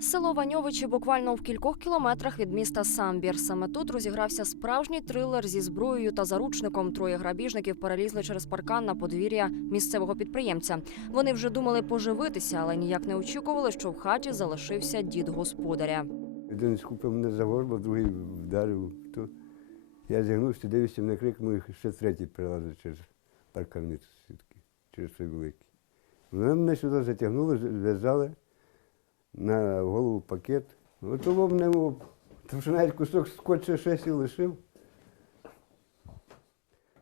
Село Ваньовичі буквально в кількох кілометрах від міста Самбір. Саме тут розігрався справжній трилер зі зброєю та заручником. Троє грабіжників перелізли через паркан на подвір'я місцевого підприємця. Вони вже думали поживитися, але ніяк не очікували, що в хаті залишився дід господаря. Один схопив мене за горло, другий вдарив. То я зігнувся, дивився, мене крикнув, і ще третій прилазить через паркан через той великий. Вони мене сюди затягнули, зв'язали на голову пакет. От того мене, тому що навіть кусок скотча шесі лишив.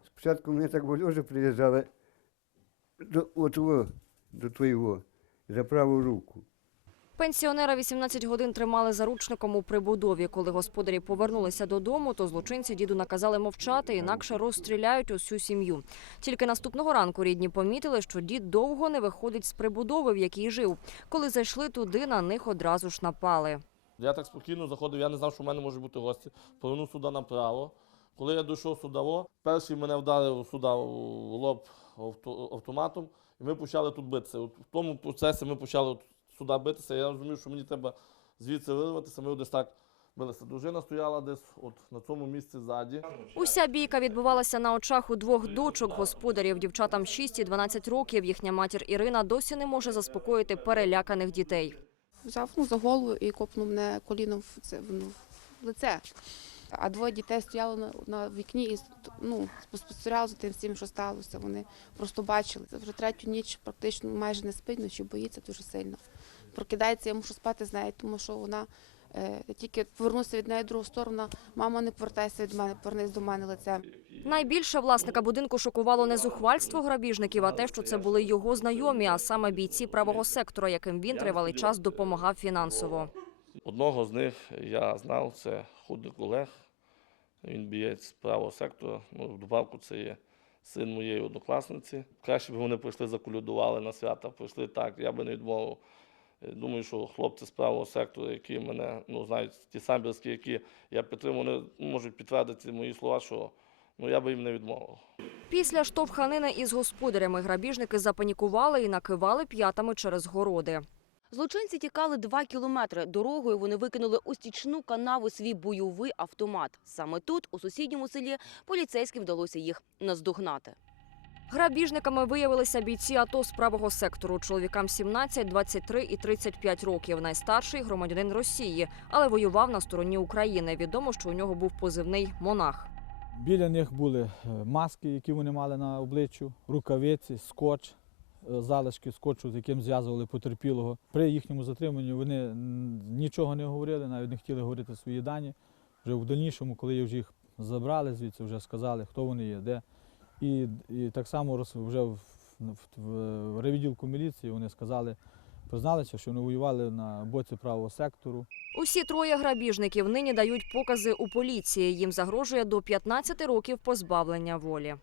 Спочатку мені так вольоже прив'язали до, до твоєго, за праву руку. Пенсіонера 18 годин тримали заручником у прибудові. Коли господарі повернулися додому, то злочинці діду наказали мовчати, інакше розстріляють усю сім'ю. Тільки наступного ранку рідні помітили, що дід довго не виходить з прибудови, в якій жив. Коли зайшли туди, на них одразу ж напали. Я так спокійно заходив, я не знав, що в мене можуть бути гості. Повернув сюди направо. Коли я дійшов сюди, о, перший мене вдарив сюди в лоб автоматом, і ми почали тут битися. В тому процесі ми почали сюди битися. Я розумів, що мені треба звідси вирватися. Ми десь так билися. Дружина стояла десь от на цьому місці ззаді. Уся бійка відбувалася на очах у двох дочок господарів. Дівчатам 6 і 12 років. Їхня матір Ірина досі не може заспокоїти переляканих дітей. Взяв ну, за голову і копнув мене коліном в, це, ну, в лице. А двоє дітей стояли на, на вікні і ну, спостерігали за тим всім, що сталося. Вони просто бачили. Це вже третю ніч практично майже не спить, ночі боїться дуже сильно. Прокидається, я мушу спати з нею, тому що вона е, тільки повернуся від неї в другу сторону. Мама, не повертайся від мене, повернись до мене лицем. Найбільше власника будинку шокувало не зухвальство грабіжників, а те, що це були його знайомі, а саме бійці правого сектора, яким він тривалий час допомагав фінансово. Одного з них я знав, це худик Олег. Він бієць правого сектора. Ну, в добавку це є син моєї однокласниці. Краще б вони прийшли, заколядували на свята, прийшли так, я би не відмовив. Е, Думаю, що хлопці з правого сектору, які мене ну, знають, ті самбірські, які я підтримую, вони можуть підтвердити мої слова, що ну, я би їм не відмовив. Після штовханини із господарями грабіжники запанікували і накивали п'ятами через городи. Злочинці тікали два кілометри. Дорогою вони викинули у стічну канаву свій бойовий автомат. Саме тут, у сусідньому селі, поліцейським вдалося їх наздогнати. Грабіжниками виявилися бійці АТО з правого сектору. Чоловікам 17, 23 і 35 років. Найстарший громадянин Росії, але воював на стороні України. Відомо, що у нього був позивний монах. Біля них були е, маски, які вони мали на обличчю, рукавиці, скотч, е, залишки скотчу, з яким зв'язували потерпілого. При їхньому затриманні вони нічого не говорили, навіть не хотіли говорити свої дані. Вже в дальнішому, коли вже їх забрали звідси, вже сказали, хто вони є, де. І, і так само вже в, в, в ревідділку міліції вони сказали, призналися, що вони воювали на боці правого сектору. Усі троє грабіжників нині дають покази у поліції. Їм загрожує до 15 років позбавлення волі.